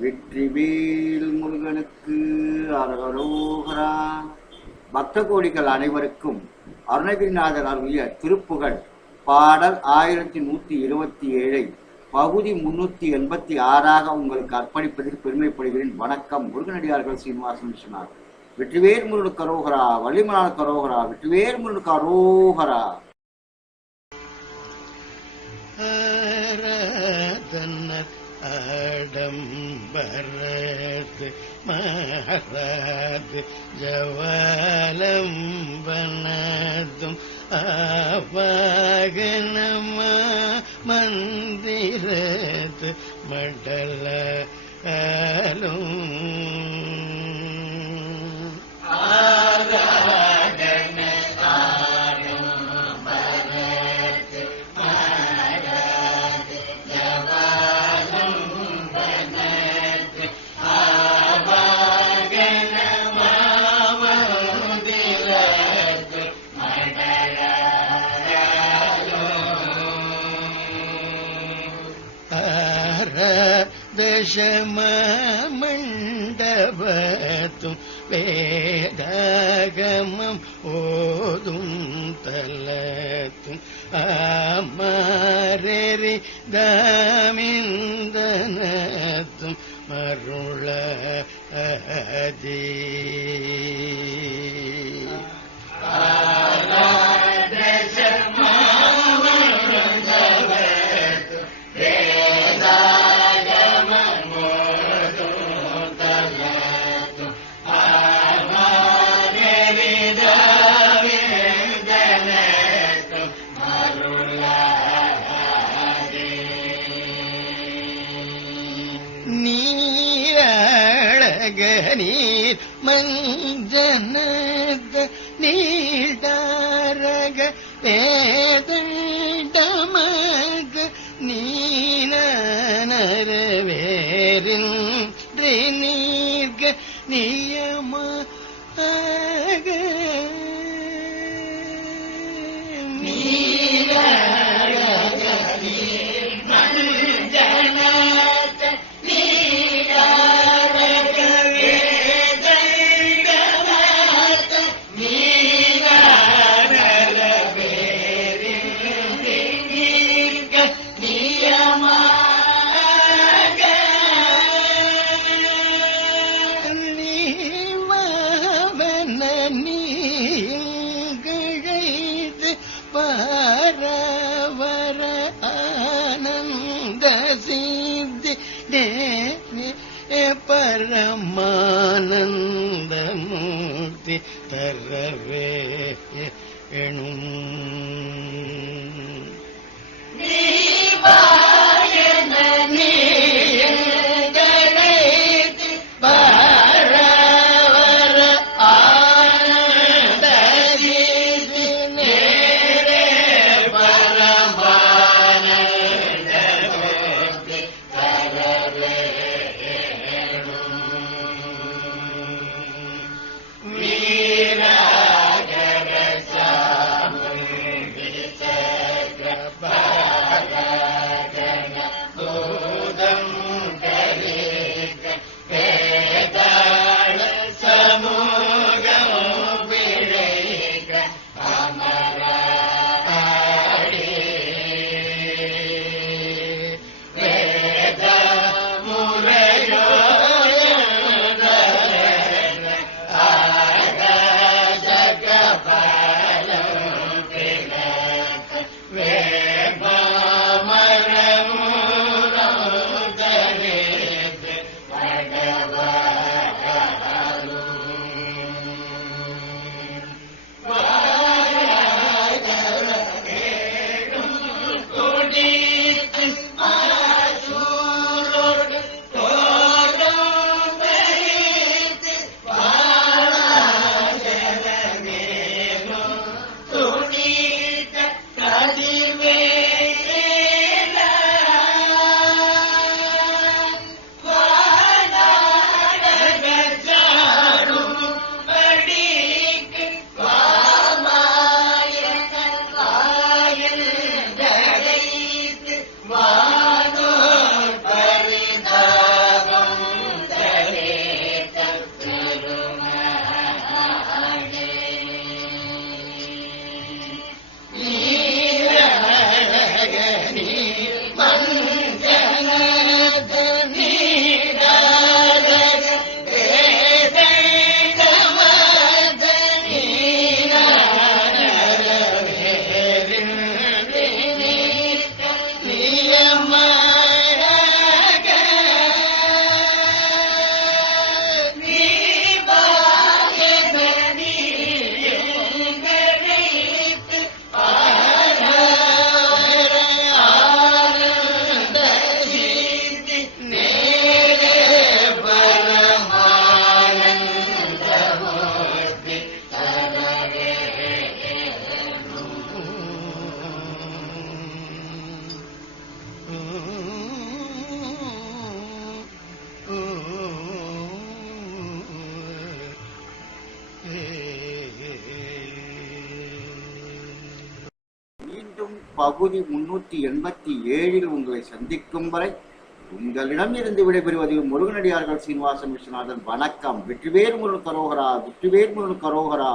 வெற்றிவேல் முருகனுக்கு அரகரோகரா பக்த கோடிகள் அனைவருக்கும் அருணகிரிநாதர் அருளிய திருப்புகழ். பாடல் ஆயிரத்தி நூத்தி இருபத்தி ஏழை பகுதி முன்னூத்தி எண்பத்தி ஆறாக உங்களுக்கு அர்ப்பணிப்பதில் பெருமைப்படுகிறேன். வணக்கம். முருகனடியார்கள் சீனிவாசன் சொன்னார் வெற்றிவேல் முருகன் கரோகரா வள்ளிமலான கரோகரா வெற்றிவேல் முருகனுக்கு ஆடம் भरत भरत् जवालं बनतुं न मन्दिरत् मडल ദശമണ്ഡപത്തും വേദഗമം ഓതും തലത്തും ആമാരേറി ദാമിന്ദനത്തും മരുള അതീ நீர் மஞ்சனத நீடாரக வேதண்டமக परमानन्दरवे பகுதி முன்னூத்தி எண்பத்தி ஏழில் உங்களை சந்திக்கும் வரை உங்களிடம் இருந்து விடைபெறுவது முருகனடியார்கள் சீனிவாசன் விஸ்வநாதன் வணக்கம். வெற்றிவேர் முருகன் கரோகரா வெற்றிவேர் முருகன் கரோகரா.